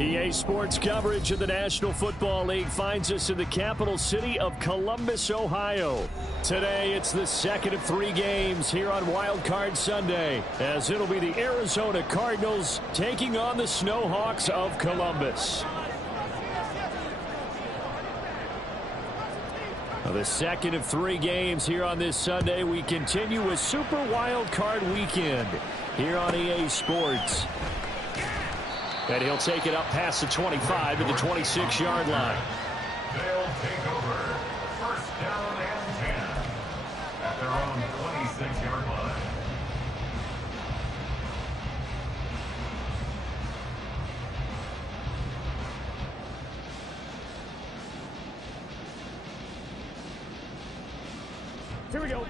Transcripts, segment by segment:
EA Sports coverage of the National Football League finds us in the capital city of Columbus, Ohio. Today, it's the second of 3 games here on Wild Card Sunday, as it'll be the Arizona Cardinals taking on the Snowhawks of Columbus. The second of 3 games here on this Sunday. We continue with Super Wild Card Weekend here on EA Sports. And he'll take it up past the 25 at the 26-yard line. They'll take over. First down and 10 at their own 26-yard line. Here we go.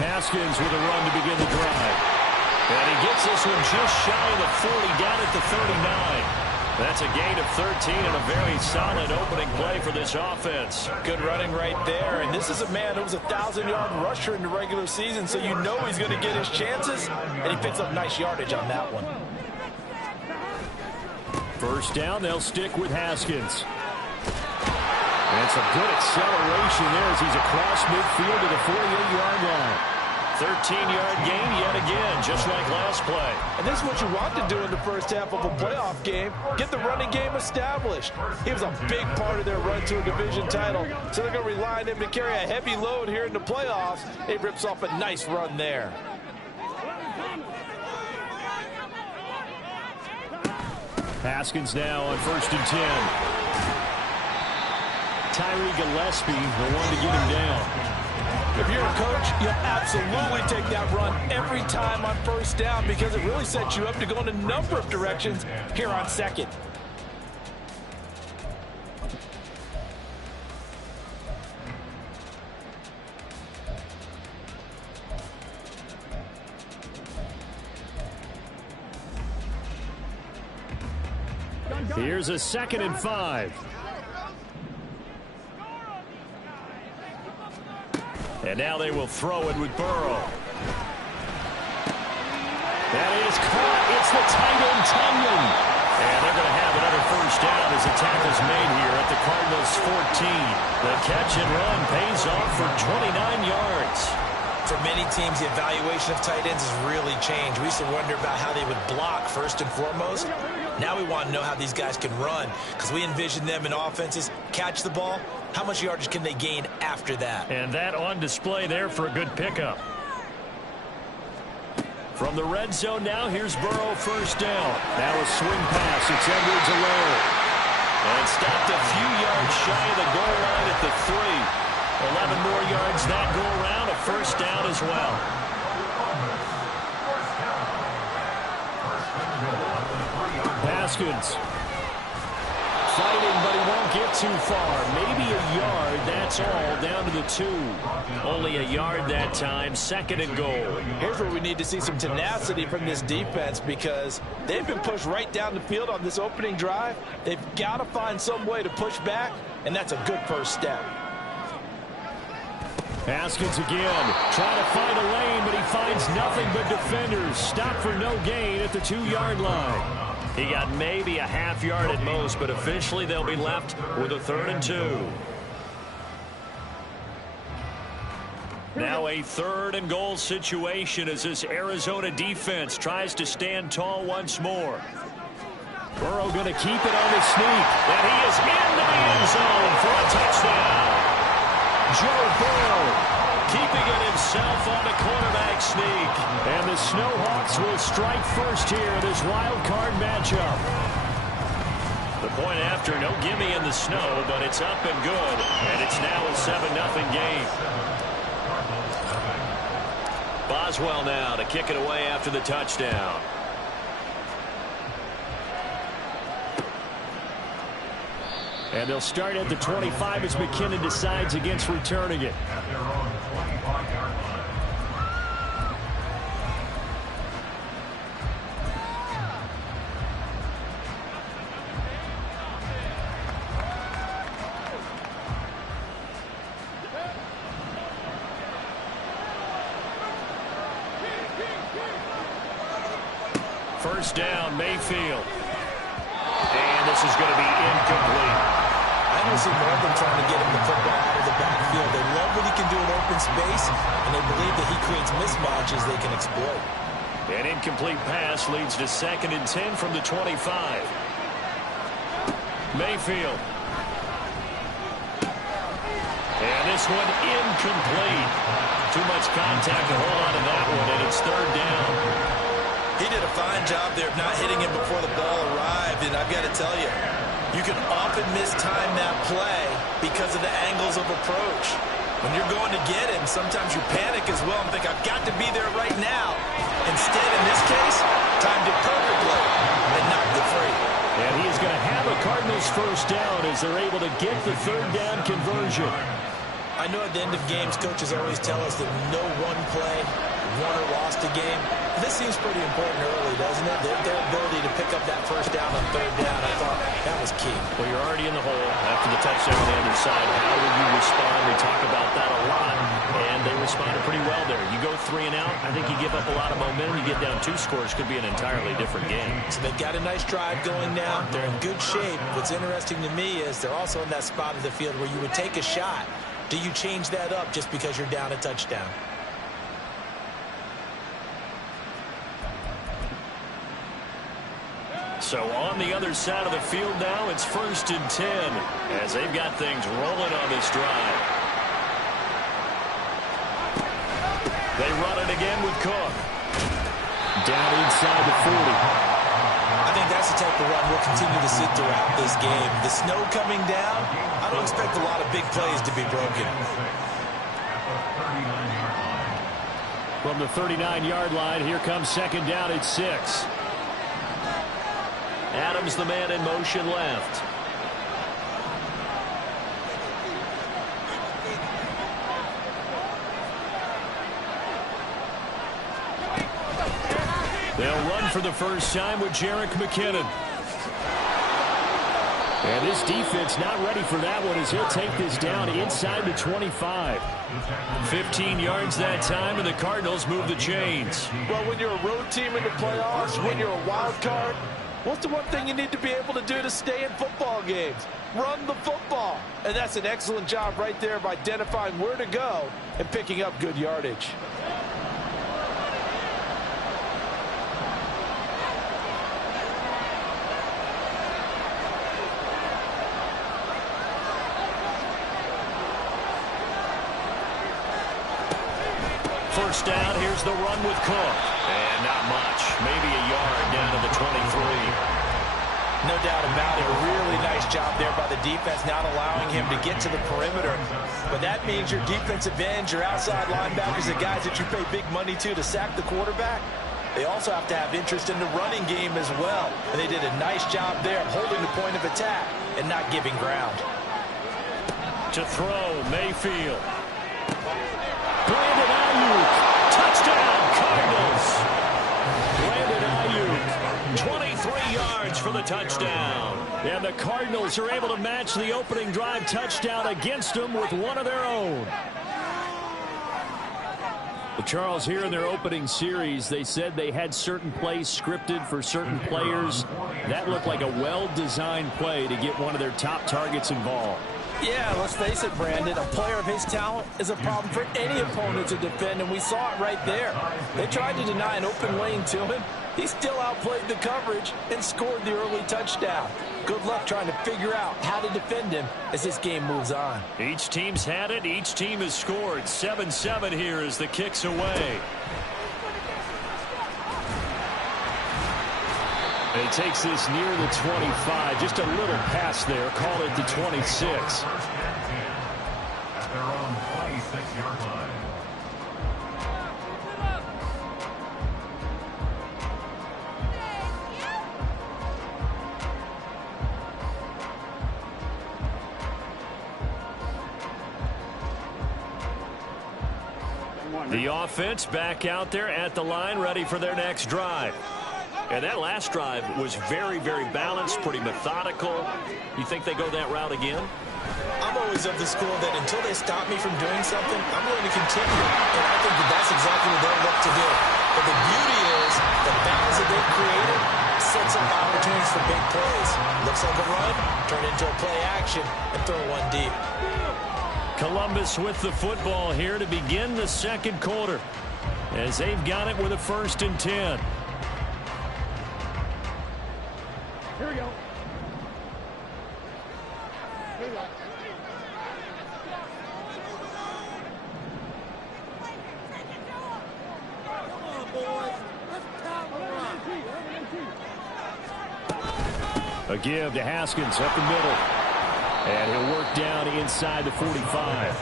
Haskins with a run to begin the drive. And he gets this one just shy of the 40, down at the 39. That's a gain of 13 and a very solid opening play for this offense. Good running right there. And this is a man who was a 1,000-yard rusher in the regular season, so you know he's going to get his chances, and he picks up nice yardage on that one. First down, they'll stick with Haskins. And some good acceleration there as he's across midfield to the 48-yard line. 13-yard gain yet again, just like last play. And this is what you want to do in the first half of a playoff game. Get the running game established. He was a big part of their run to a division title, so they're going to rely on him to carry a heavy load here in the playoffs. He rips off a nice run there. Haskins now on 1st and 10. Tyree Gillespie, the one to get him down. If you're a coach, you'll absolutely take that run every time on first down because it really sets you up to go in a number of directions here on second. Here's a 2nd and 5. And now they will throw it with Burrow. That is caught. It's the tight end, Tunyon. And they're going to have another first down as the tackle's made here at the Cardinals' 14. The catch and run pays off for 29 yards. For many teams, the evaluation of tight ends has really changed. We used to wonder about how they would block first and foremost. Now we want to know how these guys can run because we envision them in offenses catch the ball. How much yardage can they gain after that? And that on display there for a good pickup. From the red zone now, here's Burrow first down. Now a swing pass. It's Edwards-Helaire. And stopped a few yards shy of the goal line at the 3. 11 more yards that go around, a first down as well. Haskins fighting, but he won't get too far. Maybe a yard, that's all, down to the 2. Only a yard that time, 2nd and goal. Here's where we need to see some tenacity from this defense because they've been pushed right down the field on this opening drive. They've got to find some way to push back, and that's a good first step. Haskins again, trying to find a lane, but he finds nothing but defenders. Stop for no gain at the 2-yard line. He got maybe a half yard at most, but officially they'll be left with a 3rd and 2. Now a 3rd and goal situation as this Arizona defense tries to stand tall once more. Burrow going to keep it on his sneak, and he is in the end zone for a touchdown. Joe Burrow keeping it himself on the quarterback sneak. And the Snowhawks will strike first here in this wild card matchup. The point after, no gimme in the snow, but it's up and good. And it's now a 7-0 game. Boswell now to kick it away after the touchdown. And they'll start at the 25 as McKinnon decides against returning it. First down, Mayfield. And this is going to be incomplete. I don't see more of them trying to get him the football out of the backfield. They love what he can do in open space, and they believe that he creates mismatches they can exploit. An incomplete pass leads to 2nd and 10 from the 25. Mayfield. And this one incomplete. Too much contact to hold on to that one, and it's 3rd down. He did a fine job there of not hitting him before the ball arrived, and I've got to tell you, you can often mistime that play because of the angles of approach. When you're going to get him, sometimes you panic as well and think, I've got to be there right now. Instead, in this case, timed it perfectly and knocked it free. And he is going to have a Cardinals first down as they're able to get the 3rd down conversion. I know at the end of games, coaches always tell us that no one play won or lost a game. This seems pretty important early, doesn't it? Their ability to pick up that first down on 3rd down, I thought that was key. Well, you're already in the hole after the touchdown on the other side. How will you respond? We talk about that a lot, and they responded pretty well there. You go 3 and out, I think you give up a lot of momentum. You get down 2 scores, could be an entirely different game. So they've got a nice drive going now. They're in good shape. What's interesting to me is they're also in that spot of the field where you would take a shot. Do you change that up just because you're down a touchdown? So on the other side of the field now, it's 1st and 10 as they've got things rolling on this drive. They run it again with Cook. Down inside the 40. I think that's the type of run we'll continue to see throughout this game. The snow coming down, I don't expect a lot of big plays to be broken. From the 39-yard line, here comes 2nd down at 6. Adams, the man in motion left. They'll run for the first time with Jerick McKinnon. And this defense not ready for that one as he'll take this down inside the 25. 15 yards that time, and the Cardinals move the chains. Well, when you're a road team in the playoffs, when you're a wild card, what's the one thing you need to be able to do to stay in football games? Run the football. And that's an excellent job right there of identifying where to go and picking up good yardage. First down, here's the run with Cook. And not much, maybe a yard down to the 23. No doubt about it. A really nice job there by the defense, not allowing him to get to the perimeter. But that means your defensive ends, your outside linebackers, the guys that you pay big money to sack the quarterback, they also have to have interest in the running game as well. And they did a nice job there of holding the point of attack and not giving ground. To throw, Mayfield. Brandon Ayuk. Touchdown, Cardinals. Brandon Ayuk. 23 yards for the touchdown. And the Cardinals are able to match the opening drive touchdown against them with one of their own. Well, Charles, here in their opening series, they said they had certain plays scripted for certain players. That looked like a well-designed play to get one of their top targets involved. Yeah, let's face it, Brandon. A player of his talent is a problem for any opponent to defend, and we saw it right there. They tried to deny an open lane to him. He still outplayed the coverage and scored the early touchdown. Good luck trying to figure out how to defend him as this game moves on. Each team's had it. Each team has scored. 7-7 here as the kick's away. And he takes this near the 25. Just a little pass there. Call it the 26. At their own 26-yard line. The offense back out there at the line, ready for their next drive. And that last drive was very, very balanced, pretty methodical. You think they go that route again? I'm always of the school that until they stop me from doing something, I'm going to continue. And I think that that's exactly what they'll look to do. But the beauty is the balance that they've created sets up opportunities for big plays. Looks like a run, turn into a play action, and throw one deep. Columbus with the football here to begin the second quarter, as they've got it with a 1st and 10. Here we go. A give to Haskins up the middle. And he'll work down inside the 45.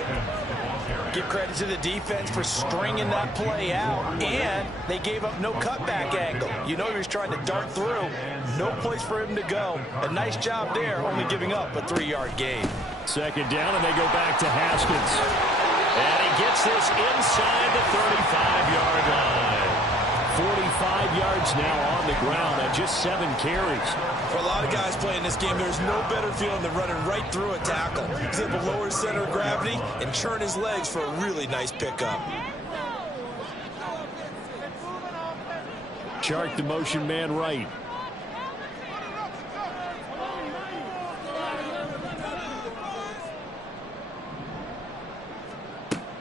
Give credit to the defense for stringing that play out, and they gave up no cutback angle. You know he was trying to dart through. No place for him to go. A nice job there, only giving up a 3-yard gain. 2nd down, and they go back to Haskins. And he gets this inside the 35-yard line. 45 yards now on the ground on just 7 carries. For a lot of guys playing this game, there's no better feeling than running right through a tackle. He's able to lower his center of gravity and churn his legs for a really nice pickup. Chark the motion man right.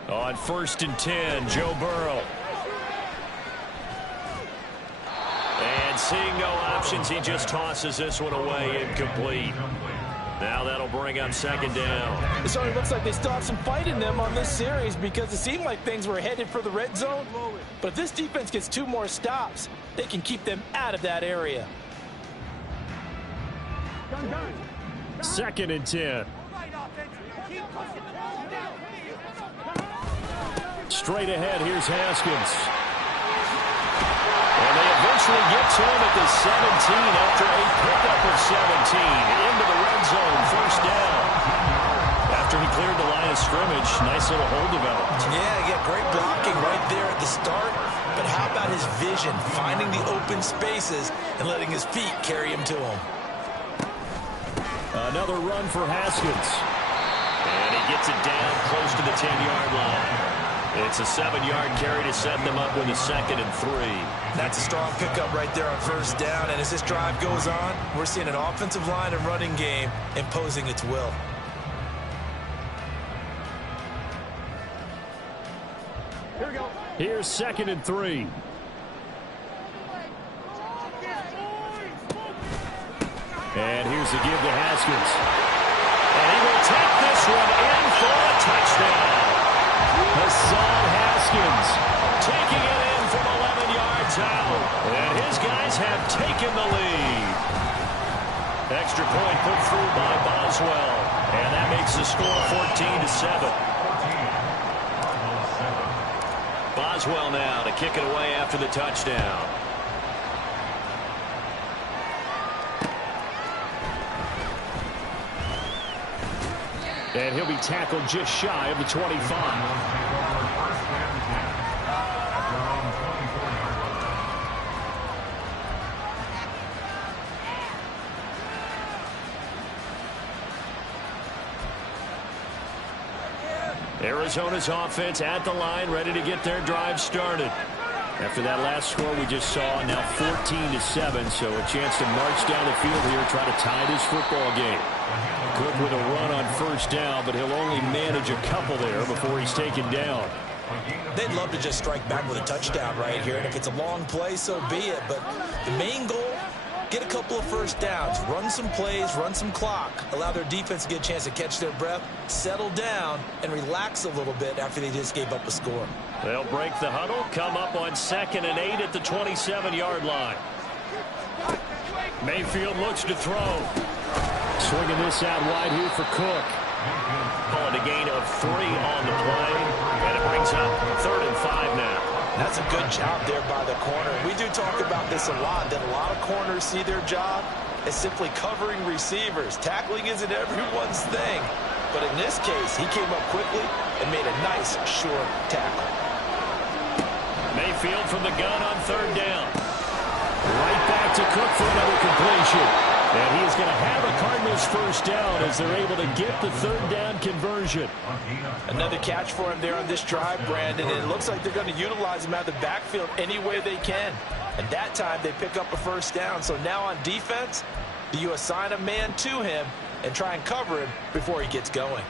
On 1st and 10, Joe Burrow. And seeing no options, he just tosses this one away, incomplete. Now that'll bring up 2nd down. It certainly looks like they still have some fight in them on this series because it seemed like things were headed for the red zone. But if this defense gets 2 more stops, they can keep them out of that area. 2nd and 10. Straight ahead, here's Haskins. And they eventually get to him at the 17 after a pickup of 17. Into the red zone, 1st down. After he cleared the line of scrimmage, nice little hole developed. Yeah, great blocking right there at the start. But how about his vision, finding the open spaces and letting his feet carry him to him? Another run for Haskins. And he gets it down close to the 10-yard line. It's a 7-yard carry to set them up with a 2nd and 3. That's a strong pickup right there on 1st down. And as this drive goes on, we're seeing an offensive line and running game imposing its will. Here we go. Here's 2nd and 3. And here's the give to Haskins. And he will take this one in for a touchdown. Hassan Haskins taking it in from 11 yards out. And his guys have taken the lead. Extra point put through by Boswell. And that makes the score 14-7. Boswell now to kick it away after the touchdown. And he'll be tackled just shy of the 25. Arizona's offense at the line, ready to get their drive started. After that last score we just saw, now 14-7, so a chance to march down the field here and try to tie this football game. Cook with a run on 1st down, but he'll only manage a couple there before he's taken down. They'd love to just strike back with a touchdown right here, and if it's a long play, so be it. But the main goal, get a couple of 1st downs, run some plays, run some clock, allow their defense to get a chance to catch their breath, settle down, and relax a little bit after they just gave up a score. They'll break the huddle, come up on 2nd and 8 at the 27-yard line. Mayfield looks to throw. Swinging this out wide here for Cook. Call it a gain of 3 on the play, and it brings up 3rd and 5 now. That's a good job there by the corner. We do talk about this a lot, that a lot of corners see their job as simply covering receivers. Tackling isn't everyone's thing. But in this case, he came up quickly and made a nice, short tackle. Mayfield from the gun on 3rd down. Right back to Cook for another completion. And he is going to have a Cardinals first down as they're able to get the third down conversion. Another catch for him there on this drive, Brandon. And it looks like they're going to utilize him out of the backfield any way they can. And that time they pick up a first down. So now on defense, do you assign a man to him and try and cover him before he gets going?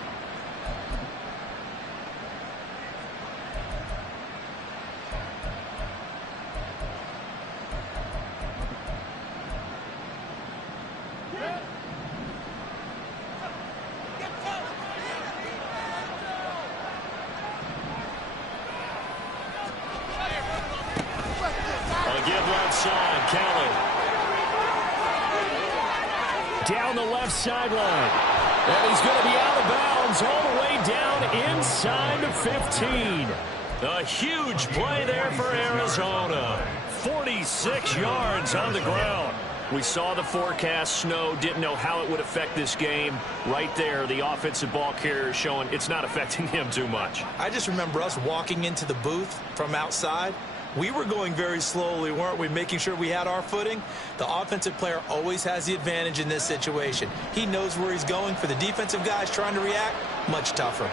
Down the left sideline. And he's going to be out of bounds all the way down inside the 15. A huge play there for Arizona. 46 yards on the ground. We saw the forecast snow, didn't know how it would affect this game. Right there, the offensive ball carrier showing it's not affecting him too much. I just remember us walking into the booth from outside. We were going very slowly, weren't we, making sure we had our footing? The offensive player always has the advantage in this situation. He knows where he's going. For the defensive guys trying to react, much tougher.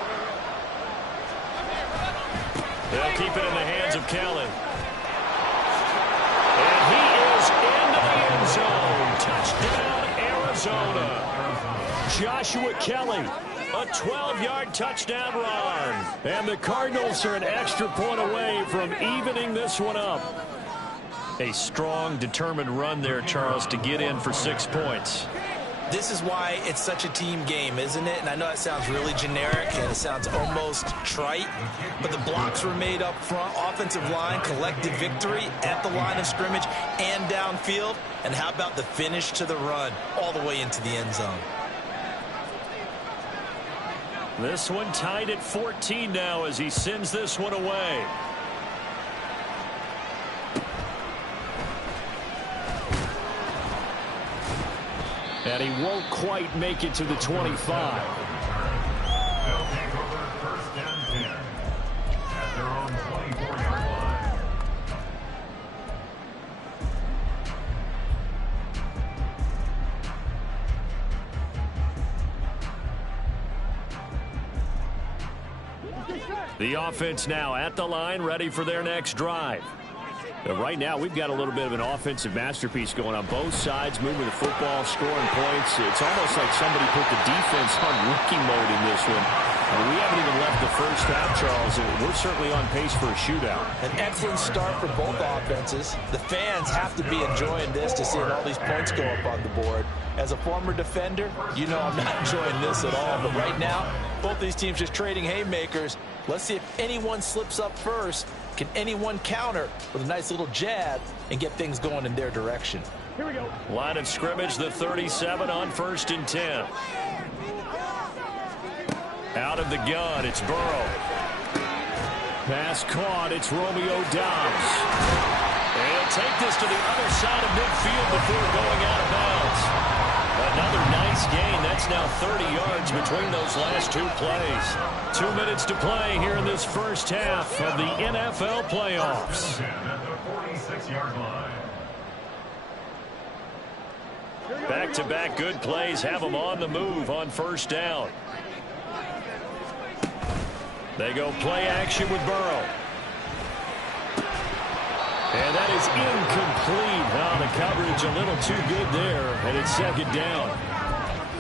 They'll keep it in the hands of Kelly. And he is into the end zone. Touchdown, Arizona. Joshua Kelly. A 12-yard touchdown run. And the Cardinals are an extra point away from evening this one up. A strong, determined run there, Charles, to get in for 6 points. This is why it's such a team game, isn't it? And I know it sounds really generic and it sounds almost trite, but the blocks were made up front, offensive line, collective victory at the line of scrimmage and downfield. And how about the finish to the run all the way into the end zone? This one tied at 14 now as he sends this one away. And he won't quite make it to the 25. They'll take over first and 10 at their own 24-yard line. The offense now at the line, ready for their next drive. Right now, we've got a little bit of an offensive masterpiece going on both sides, moving the football, scoring points. It's almost like somebody put the defense on rookie mode in this one. We haven't even left the first half, Charles, and we're certainly on pace for a shootout. An excellent start for both offenses. The fans have to be enjoying this to seeing all these points go up on the board. As a former defender, you know I'm not enjoying this at all. But right now, both these teams just trading haymakers. Let's see if anyone slips up first. Can anyone counter with a nice little jab and get things going in their direction? Here we go. Line of scrimmage, the 37 on 1st and 10. Out of the gun, it's Burrow. Pass caught, it's Romeo Doubs. And he'll take this to the other side of midfield before going out of bounds. Another nice gain. That's now 30 yards between those last two plays. 2 minutes to play here in this first half of the NFL playoffs. At the 46-yard line. Back-to-back good plays have them on the move on first down. They go play action with Burrow. And that is incomplete. Oh, the coverage a little too good there, and it's second down.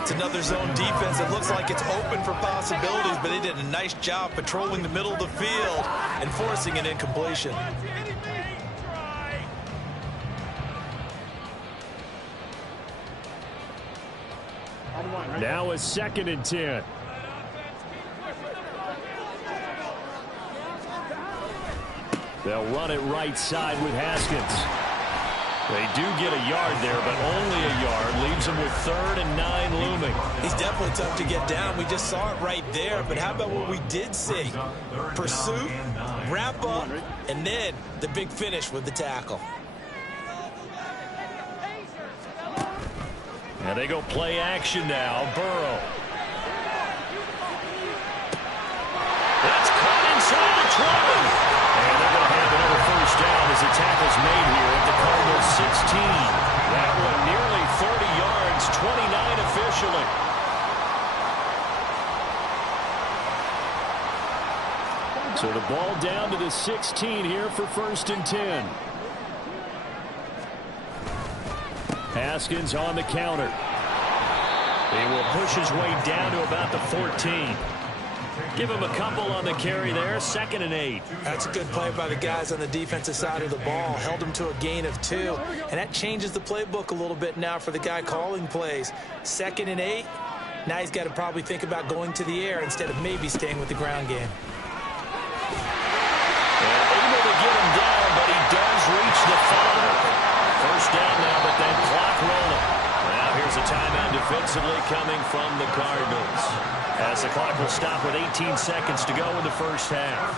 It's another zone defense. It looks like it's open for possibilities, but they did a nice job patrolling the middle of the field and forcing an incompletion. Now a 2nd and 10. They'll run it right side with Haskins. They do get a yard there, but only a yard. Leaves them with 3rd and 9 looming. He's definitely tough to get down. We just saw it right there. But how about what we did see? Pursuit, wrap up, and then the big finish with the tackle. And they go play action now. Burrow. That's caught inside the 20. And they're going to have another first down as the tackle's made here at the Cardinals 16. That one nearly 30 yards So the ball down to the 16 here for 1st and 10. Haskins on the counter. He will push his way down to about the 14. Give him a couple on the carry there. 2nd and 8. That's a good play by the guys on the defensive side of the ball. Held him to a gain of 2. And that changes the playbook a little bit now for the guy calling plays. 2nd and 8. Now he's got to probably think about going to the air instead of maybe staying with the ground game. Able to get him down, but he does reach the 5. 1st down now, but then clock rolling. Now here's a timeout defensively coming from the Cardinals. As the clock will stop with 18 seconds to go in the 1st half.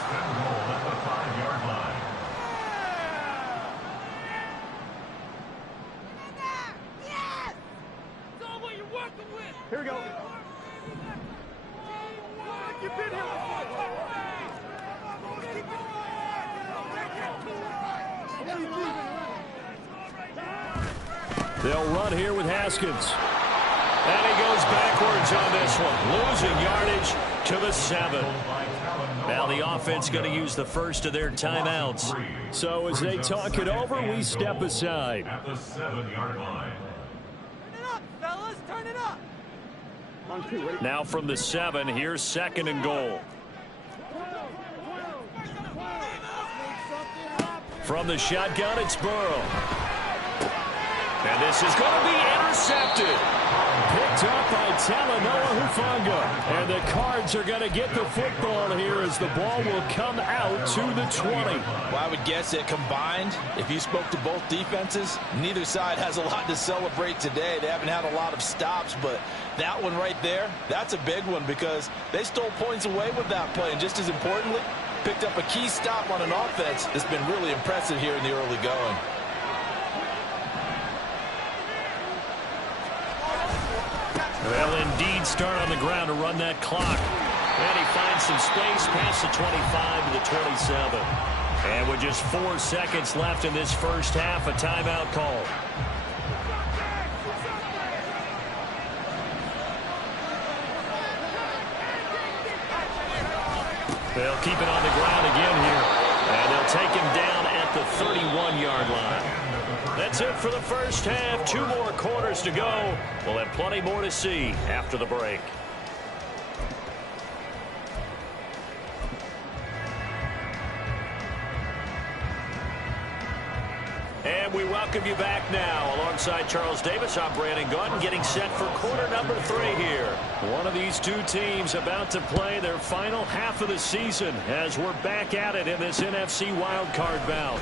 Here we go. You've been here before. They'll run here with Haskins. And he goes backwards on this one. Losing yardage to the 7. Now the offense going to use the first of their timeouts. So as they talk it over, we step aside. At the 7-yard line. Turn it up, fellas. Turn it up. Now from the 7, here's 2nd and goal. From the shotgun, it's Burrow. And this is going to be intercepted. Picked up by Talanoa Hufanga. And the Cards are going to get the football here as the ball will come out to the 20. Well, I would guess that combined, if you spoke to both defenses, neither side has a lot to celebrate today. They haven't had a lot of stops, but that one right there, that's a big one because they stole points away with that play. And just as importantly, picked up a key stop on an offense that's been really impressive here in the early going. They'll indeed start on the ground to run that clock. And he finds some space past the 25 to the 27. And with just 4 seconds left in this 1st half, a timeout call. They'll keep it on the ground again here. And they'll take him down at the 31-yard line. That's it for the 1st half. 2 more quarters to go. We'll have plenty more to see after the break. And we welcome you back now. Alongside Charles Davis, I'm Brandon Gaudin, getting set for quarter number 3 here. One of these 2 teams about to play their final half of the season as we're back at it in this NFC wildcard bout.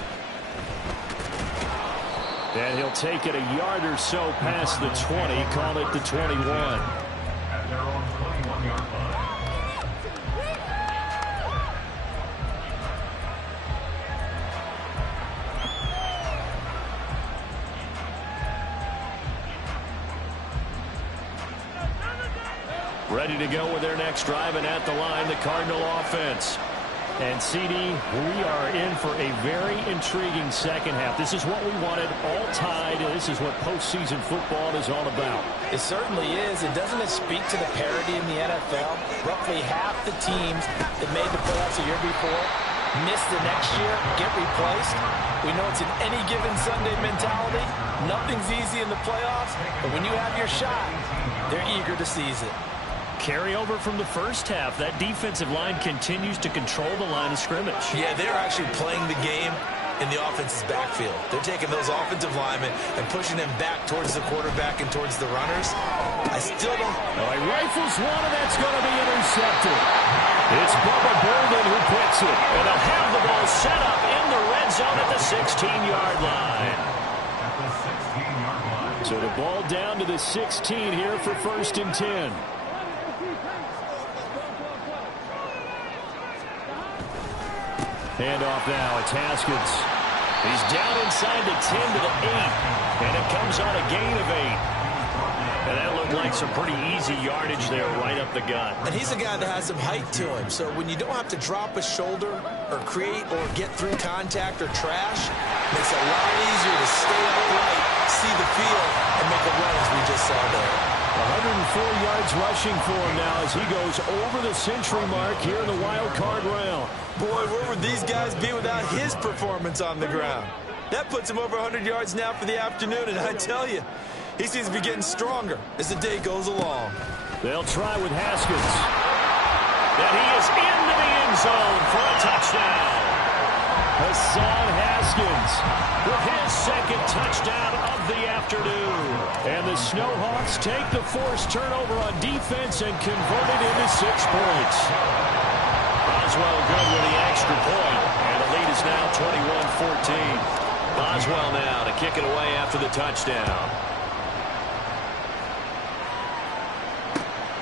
And he'll take it a yard or so past the 20, call it the 21. At their own 21-yard line. Ready to go with their next drive, and at the line, the Cardinal offense. And, CD, we are in for a very intriguing 2nd half. This is what we wanted, all tied, and this is what postseason football is all about. It certainly is. And doesn't it speak to the parity in the NFL? Roughly half the teams that made the playoffs a year before miss the next year, get replaced. We know it's an any given Sunday mentality. Nothing's easy in the playoffs, but when you have your shot, they're eager to seize it. Carry over from the 1st half. That defensive line continues to control the line of scrimmage. Yeah, they're actually playing the game in the offense's backfield. They're taking those offensive linemen and pushing them back towards the quarterback and towards the runners. I still don't... Oh, he rifles one, and that's going to be intercepted. It's Bubba Bolden who picks it. And they'll have the ball set up in the red zone at the 16-yard line. At the 16-yard line. So the ball down to the 16 here for 1st and 10. Handoff now, it's Haskins. He's down inside the 10 to the 8. And it comes on a gain of 8. And that looked like some pretty easy yardage there right up the gut. And he's a guy that has some height to him. So when you don't have to drop a shoulder or create or get through contact or trash, it makes it a lot easier to stay upright, see the field, and make a run as we just saw there. 104 yards rushing for him now as he goes over the century mark here in the wild card round. Boy, where would these guys be without his performance on the ground? That puts him over 100 yards now for the afternoon, and I tell you, he seems to be getting stronger as the day goes along. They'll try with Haskins. And he is into the end zone for a touchdown. Hassan Haskins with his second touchdown of the afternoon. And the Snowhawks take the forced turnover on defense and convert it into 6 points. Boswell good with the extra point, and the lead is now 21-14. Boswell now to kick it away after the touchdown.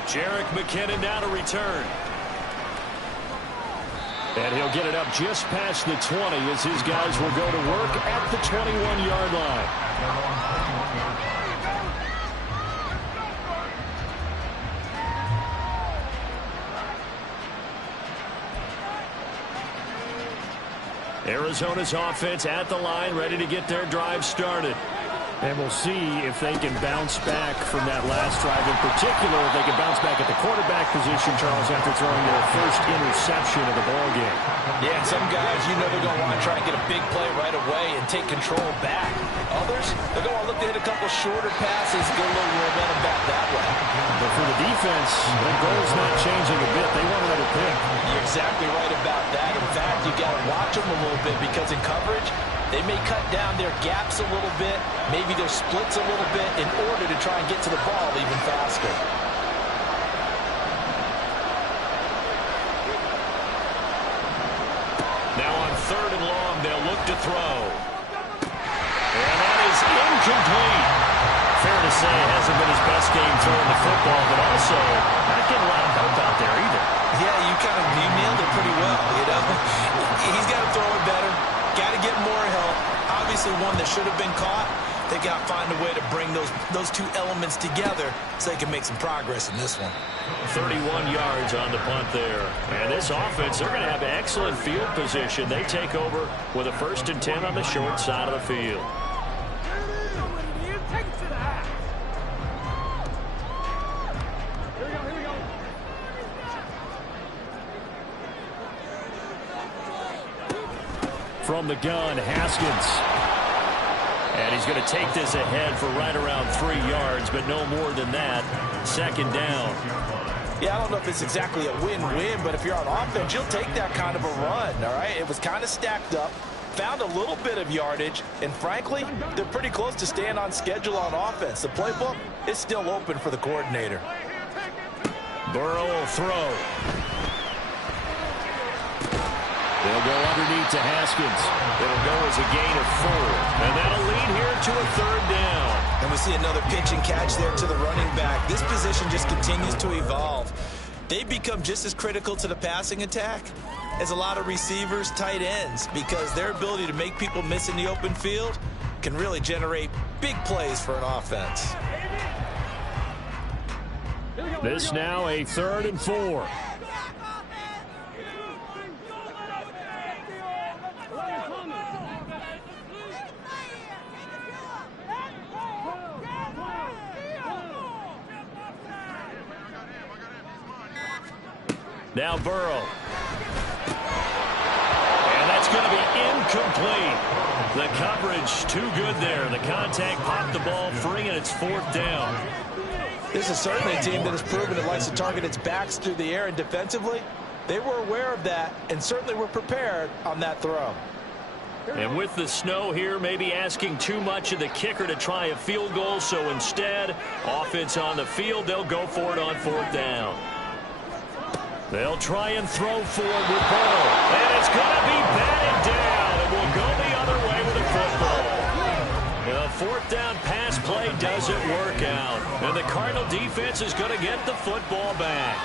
Jerick McKinnon now to return. And he'll get it up just past the 20 as his guys will go to work at the 21-yard line. Arizona's offense at the line, ready to get their drive started. And we'll see if they can bounce back from that last drive. In particular, if they can bounce back at the quarterback position, Charles, after throwing their first interception of the ballgame. Yeah, and some guys, you know they're going to want to try and get a big play right away and take control back. Others, they're going to look to hit a couple shorter passes, get a little momentum back that way. But for the defense, the goal's not changing a bit. They want another pick. You're exactly right about that. In fact, you got to watch them a little bit because in coverage, they may cut down their gaps a little bit, maybe their splits a little bit in order to try and get to the ball even faster. Now on 3rd and long, they'll look to throw. And that is incomplete. Fair to say it hasn't been his best game throwing the football, but also not getting a lot of help out there either. Yeah, you nailed it pretty well, you know. He's got to throw it better. Got to get more help. Obviously one that should have been caught. They got to find a way to bring those two elements together so they can make some progress in this one. 31 yards on the punt there. And this offense, they're going to have excellent field position. They take over with a 1st and 10 on the short side of the field. Take it to the half. Here we go. From the gun, Haskins. And he's going to take this ahead for right around 3 yards, but no more than that. 2nd down. Yeah, I don't know if it's exactly a win-win, but if you're on offense, you'll take that kind of a run, all right? It was kind of stacked up, found a little bit of yardage, and frankly, they're pretty close to staying on schedule on offense. The playbook is still open for the coordinator. Burrow will throw. They'll go underneath to Haskins. It'll go as a gain of 4. And that'll lead here to a 3rd down. And we see another pitch and catch there to the running back. This position just continues to evolve. They become just as critical to the passing attack as a lot of receivers, tight ends, because their ability to make people miss in the open field can really generate big plays for an offense. This now a 3rd and 4. Now Burrow. And that's going to be incomplete. The coverage too good there. The contact popped the ball free, and it's 4th down. This is certainly a team that has proven it likes to target its backs through the air, and defensively, they were aware of that and certainly were prepared on that throw. And with the snow here, maybe asking too much of the kicker to try a field goal, so instead, offense on the field, they'll go for it on 4th down. They'll try and throw for it with Burrow. And it's going to be batted down. It will go the other way with the football. The 4th down pass play doesn't work out. And the Cardinal defense is going to get the football back.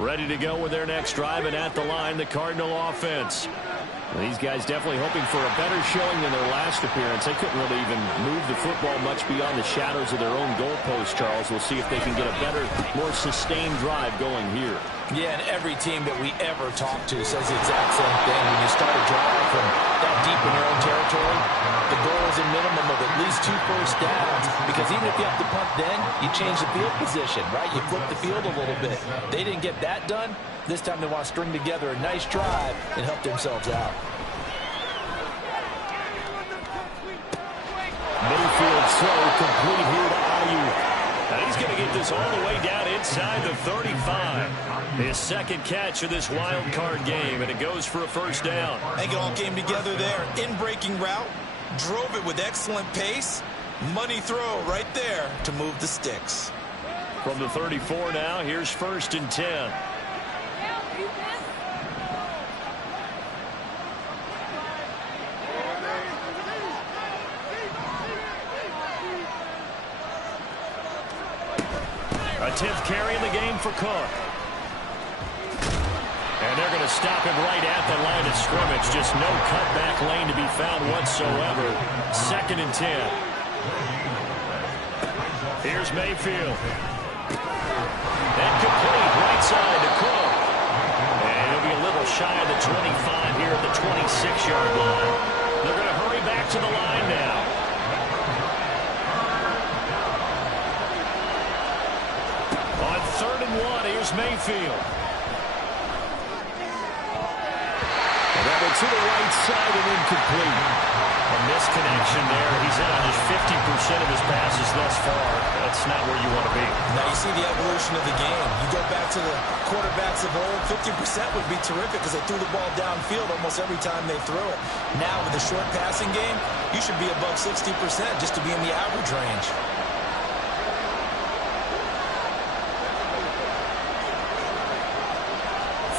Ready to go with their next drive, and at the line, the Cardinal offense. These guys definitely hoping for a better showing than their last appearance. They couldn't really even move the football much beyond the shadows of their own goalpost, Charles. We'll see if they can get a better, more sustained drive going here. Yeah, and every team that we ever talk to says the exact same thing. When you start a drive from that deep in your own territory, the goal is a minimum of at least 2 first downs, because even if you have to punt then, you change the field position, right? You flip the field a little bit. They didn't get that done. This time they want to string together a nice drive and help themselves out. Mayfield throw complete here to Ayuk. Now he's going to get this all the way down inside the 35. His second catch of this wild card game, and it goes for a first down. I think it all came together there. In-breaking route, drove it with excellent pace. Money throw right there to move the sticks. From the 34 now, here's 1st and 10. A 10th carry in the game for Cook. And they're going to stop him right at the line of scrimmage. Just no cutback lane to be found whatsoever. 2nd and 10. Here's Mayfield. And complete right side to Cook. And he'll be a little shy of the 25 here at the 26-yard line. They're going to hurry back to the line now. On 3rd and 1, here's Mayfield. To the right side and incomplete. A misconnection there. He's in on just 50% of his passes thus far. That's not where you want to be. Now you see the evolution of the game. You go back to the quarterbacks of old, 50% would be terrific because they threw the ball downfield almost every time they threw it. Now with the short passing game, you should be above 60% just to be in the average range.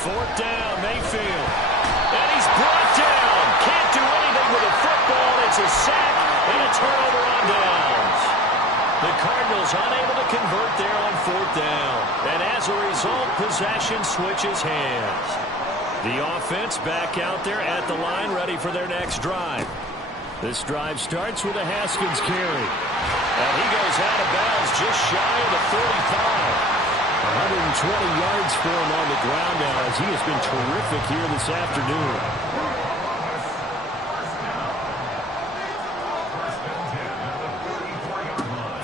Fourth down, Mayfield. And he's brought down. Can't do anything with a football. It's a sack and a turnover on downs. The Cardinals unable to convert there on 4th down. And as a result, possession switches hands. The offense back out there at the line, ready for their next drive. This drive starts with a Haskins carry. And he goes out of bounds just shy of the 35. 120 yards for him on the ground now, as he has been terrific here this afternoon.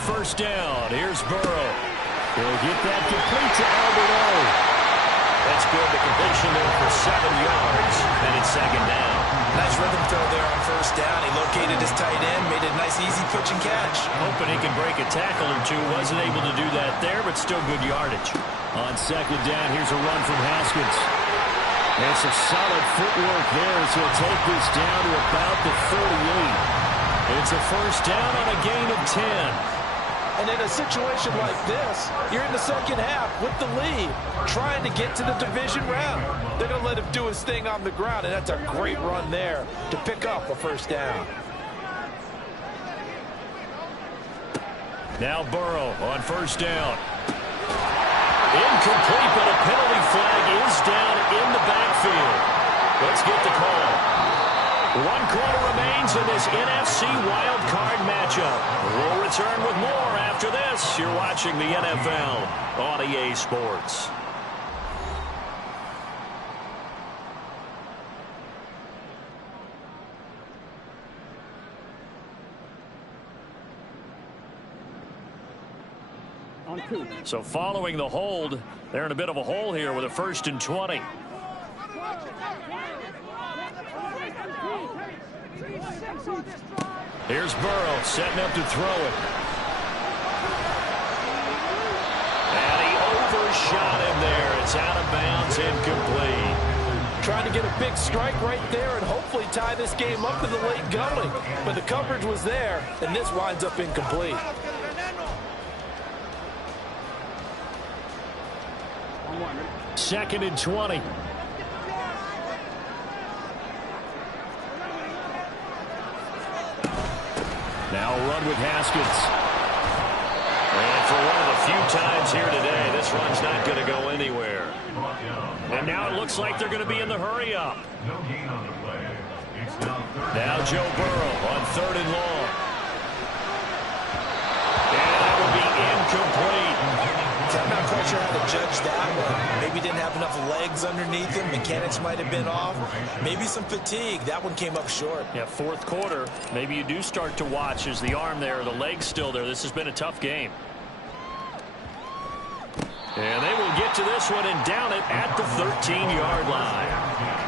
First down, here's Burrow. He'll get that complete to Albert. That's good. The completion there for 7 yards, and it's 2nd down. Nice rhythm throw there on 1st down. He located his tight end, made a nice easy pitch and catch. Hoping he can break a tackle or two. Wasn't able to do that there, but still good yardage. On 2nd down, here's a run from Haskins. And some solid footwork there as he'll take this down to about the 38. It's a first down on a gain of 10. And in a situation like this, you're in the second half with the lead, trying to get to the division round. They're going to let him do his thing on the ground, and that's a great run there to pick up a first down. Now Burrow on 1st down. Incomplete, but a penalty flag is down in the backfield. Let's get the call. 1 quarter remains in this NFC wildcard matchup. We'll return with more after this. You're watching the NFL on EA Sports. So following the hold, they're in a bit of a hole here with a 1st and 20. Here's Burrow setting up to throw it. And he overshot him there. It's out of bounds, incomplete. Trying to get a big strike right there and hopefully tie this game up in the late going. But the coverage was there, and this winds up incomplete. Second and 20. Now a run with Haskins. And for one of the few times here today, this run's not going to go anywhere. And now it looks like they're going to be in the hurry-up. No gain on the play. Now Joe Burrow on 3rd and long. And that would be incomplete. I'm not quite sure how to judge that one. Maybe didn't have enough legs underneath him. Mechanics might have been off. Maybe some fatigue. That one came up short. Yeah, 4th quarter. Maybe you do start to watch. Is the arm there, the leg's still there? This has been a tough game. And they will get to this one and down it at the 13-yard line.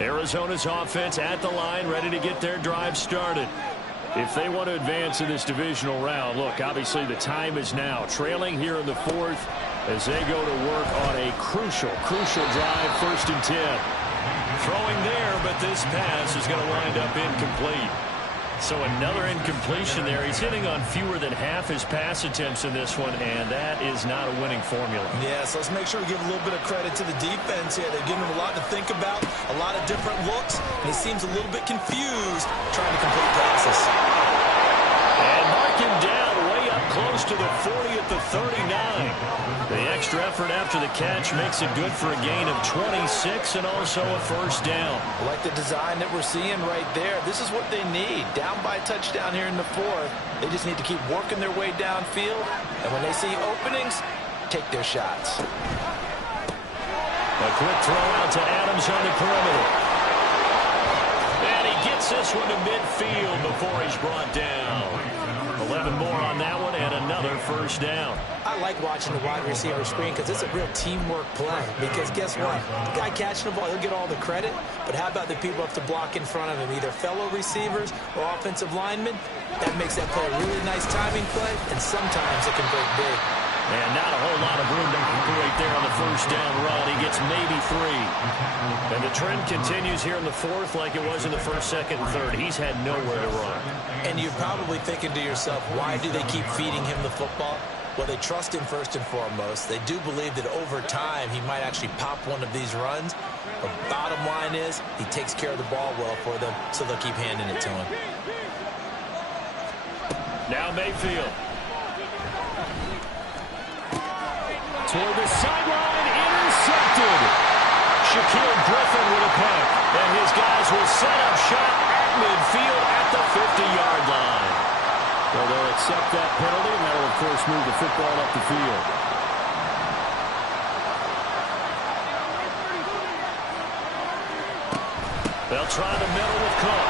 Arizona's offense at the line, ready to get their drive started. If they want to advance in this divisional round, look, obviously the time is now. Trailing here in the 4th as they go to work on a crucial drive, 1st and 10. Throwing there, but this pass is going to wind up incomplete. So another incompletion there. He's hitting on fewer than half his pass attempts in this one, and that is not a winning formula. Yeah, so let's make sure we give a little bit of credit to the defense here. They're giving him a lot to think about, a lot of different looks, and he seems a little bit confused trying to complete passes. And mark him down way up close to the 40 at the 39. The extra effort after the catch makes it good for a gain of 26 and also a 1st down. I like the design that we're seeing right there. This is what they need. Down by a touchdown here in the 4th. They just need to keep working their way downfield. And when they see openings, take their shots. A quick throw out to Adams on the perimeter. And he gets this one to midfield before he's brought down. 11 more on that one and another 1st down. I like watching the wide receiver screen because it's a real teamwork play. Because guess what? The guy catching the ball, he'll get all the credit. But how about the people have to block in front of him, either fellow receivers or offensive linemen? That makes that play a really nice timing play, and sometimes it can break big. And not a whole lot of room to operate there on the 1st down run. He gets maybe 3. And the trend continues here in the 4th like it was in the 1st, 2nd, and 3rd. He's had nowhere to run. And you're probably thinking to yourself, why do they keep feeding him the football? Well, they trust him first and foremost. They do believe that over time he might actually pop one of these runs. But bottom line is he takes care of the ball well for them, so they'll keep handing it to him. Now Mayfield. Toward the sideline, intercepted. Shaquille Griffin with a punt. And his guys will set up shop at midfield at the 50-yard line. Well, they'll accept that penalty, and that'll, of course, move the football up the field. They'll try the middle with Cook.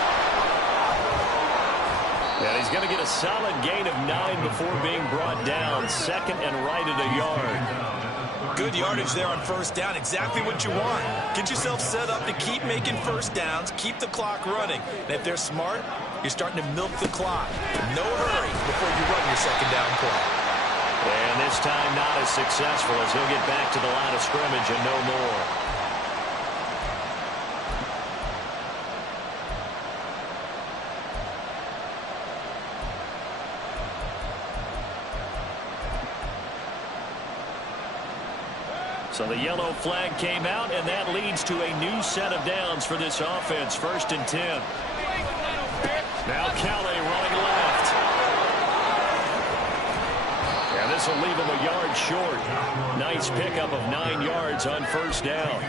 And he's going to get a solid gain of 9 before being brought down. 2nd and right at a yard. Good yardage there on 1st down. Exactly what you want. Get yourself set up to keep making 1st downs, keep the clock running. And if they're smart, you're starting to milk the clock. No hurry before you run your 2nd down play. And this time not as successful as he'll get back to the line of scrimmage and no more. So the yellow flag came out, and that leads to a new set of downs for this offense. 1st and 10. Now Kelly running left. And this will leave him a yard short. Nice pickup of 9 yards on 1st down.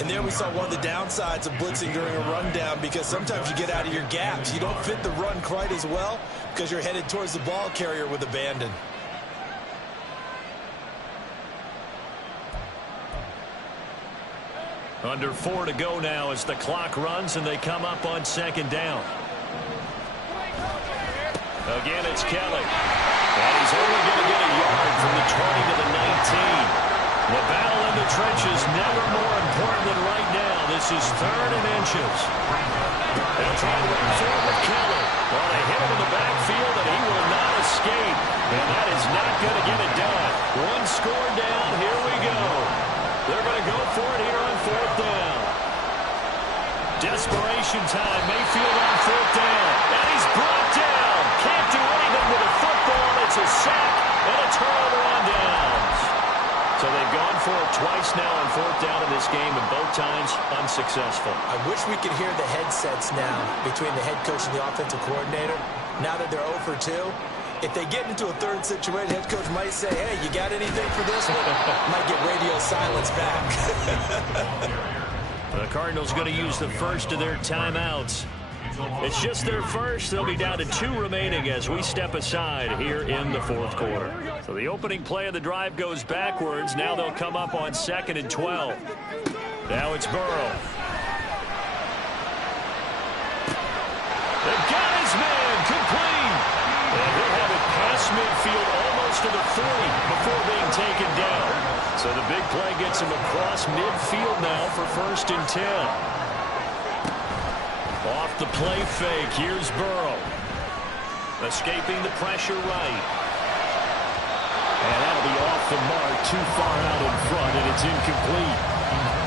And there we saw one of the downsides of blitzing during a rundown, because sometimes you get out of your gaps. You don't fit the run quite as well because you're headed towards the ball carrier with abandon. Under 4 to go now as the clock runs and they come up on 2nd down. Again, it's Kelly. And he's only going to get a yard from the 20 to the 19. The battle in the trenches never more important than right now. This is 3rd and inches. They'll try to run forward with Kelly. Well, they hit him in the backfield and he will not escape. And that is not going to get it done. 1 score down. Here we go. They're going to go for it here on 4th down. Desperation time. Mayfield on 4th down. And he's brought down. Can't do anything with a football. It's a sack and a turnover on downs. So they've gone for it twice now on fourth down in this game, and both times unsuccessful. I wish we could hear the headsets now between the head coach and the offensive coordinator. Now that they're 0 for 2, if they get into a third situation, head coach might say, hey, you got anything for this one? Might get radio silence back. The Cardinals going to use the first of their timeouts. It's just their first. They'll be down to 2 remaining as we step aside here in the fourth quarter. So the opening play of the drive goes backwards. Now they'll come up on 2nd and 12. Now it's Burrow. They've got his man complete. And he'll have it past midfield almost to the 40 before being taken down. So the big play gets him across midfield now for 1st and 10. Off the play fake, here's Burrow. Escaping the pressure right. And that'll be off the mark, too far out in front, and it's incomplete.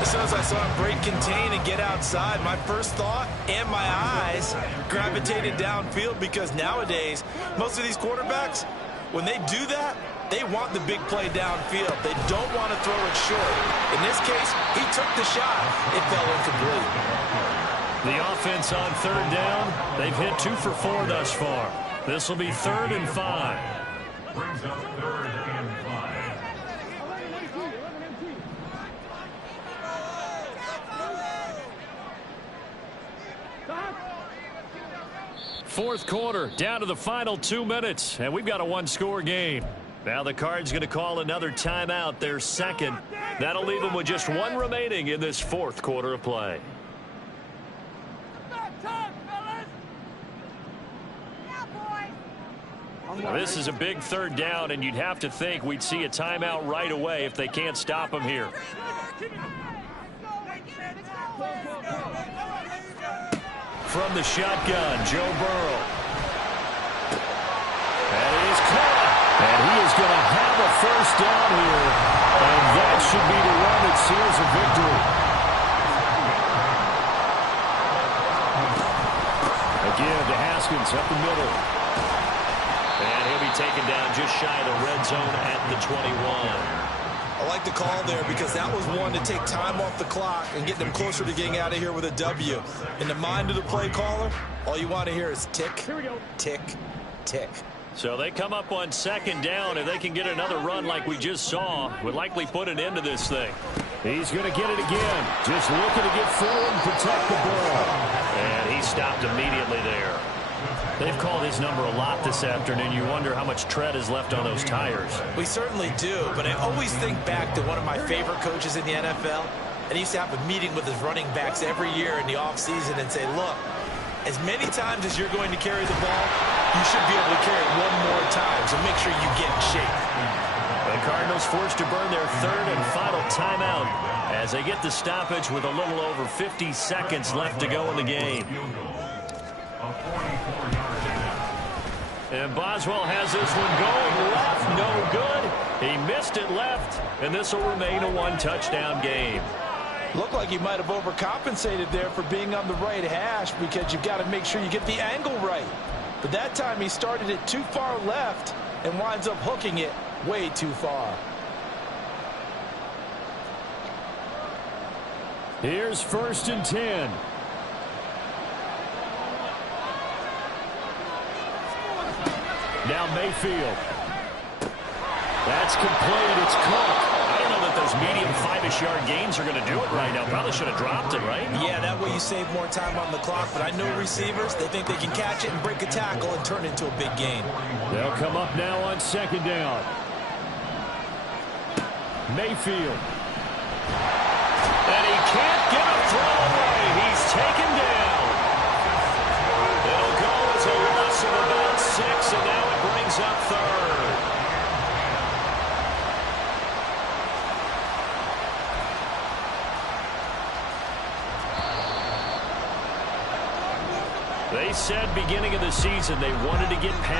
As soon as I saw him break contain and get outside, my first thought and my eyes gravitated downfield, because nowadays, most of these quarterbacks, when they do that, they want the big play downfield. They don't want to throw it short. In this case, he took the shot. It fell incomplete. The offense on 3rd down. They've hit 2 for 4 thus far. This will be 3rd and 5. Brings up 3rd and 5. Fourth quarter, down to the final 2 minutes, and we've got a 1-score game. Now the Cards going to call another timeout, their 2nd. That'll leave them with just 1 remaining in this fourth quarter of play. Now, this is a big 3rd down, and you'd have to think we'd see a timeout right away if they can't stop him here. From the shotgun, Joe Burrow. That is caught. And he is going to have a 1st down here. And that should be the run that seals a victory. Again to Haskins up the middle. And he'll be taken down just shy of the red zone at the 21. I like the call there, because that was one to take time off the clock and get them closer to getting out of here with a W. In the mind of the play caller, all you want to hear is tick, tick, tick. So they come up on 2nd down. If they can get another run like we just saw, would likely put an end to this thing. He's going to get it again. Just looking to get forward and protect the ball. And he stopped immediately there. They've called his number a lot this afternoon. You wonder how much tread is left on those tires. We certainly do, but I always think back to one of my favorite coaches in the NFL. And he used to have a meeting with his running backs every year in the offseason and say, look, as many times as you're going to carry the ball, you should be able to carry it 1 more time, so make sure you get in shape. The Cardinals forced to burn their 3rd and final timeout as they get the stoppage with a little over 50 seconds left to go in the game. And Boswell has this one going left, no good. He missed it left, and this will remain a 1-touchdown game. Looked like he might have overcompensated there for being on the right hash, because you've got to make sure you get the angle right. But that time he started it too far left and winds up hooking it way too far. Here's 1st and 10. Now Mayfield. That's complete. It's Cook. I don't know that those medium 5-ish yard gains are going to do it right now. Probably should have dropped it, right? Yeah, that way you save more time on the clock. But I know receivers, they think they can catch it and break a tackle and turn it into a big gain. They'll come up now on 2nd down. Mayfield. And he can't get a throw away. He's taken down. It'll go as a loss of about 6, and now it brings up 3rd. They said beginning of the season they wanted to get past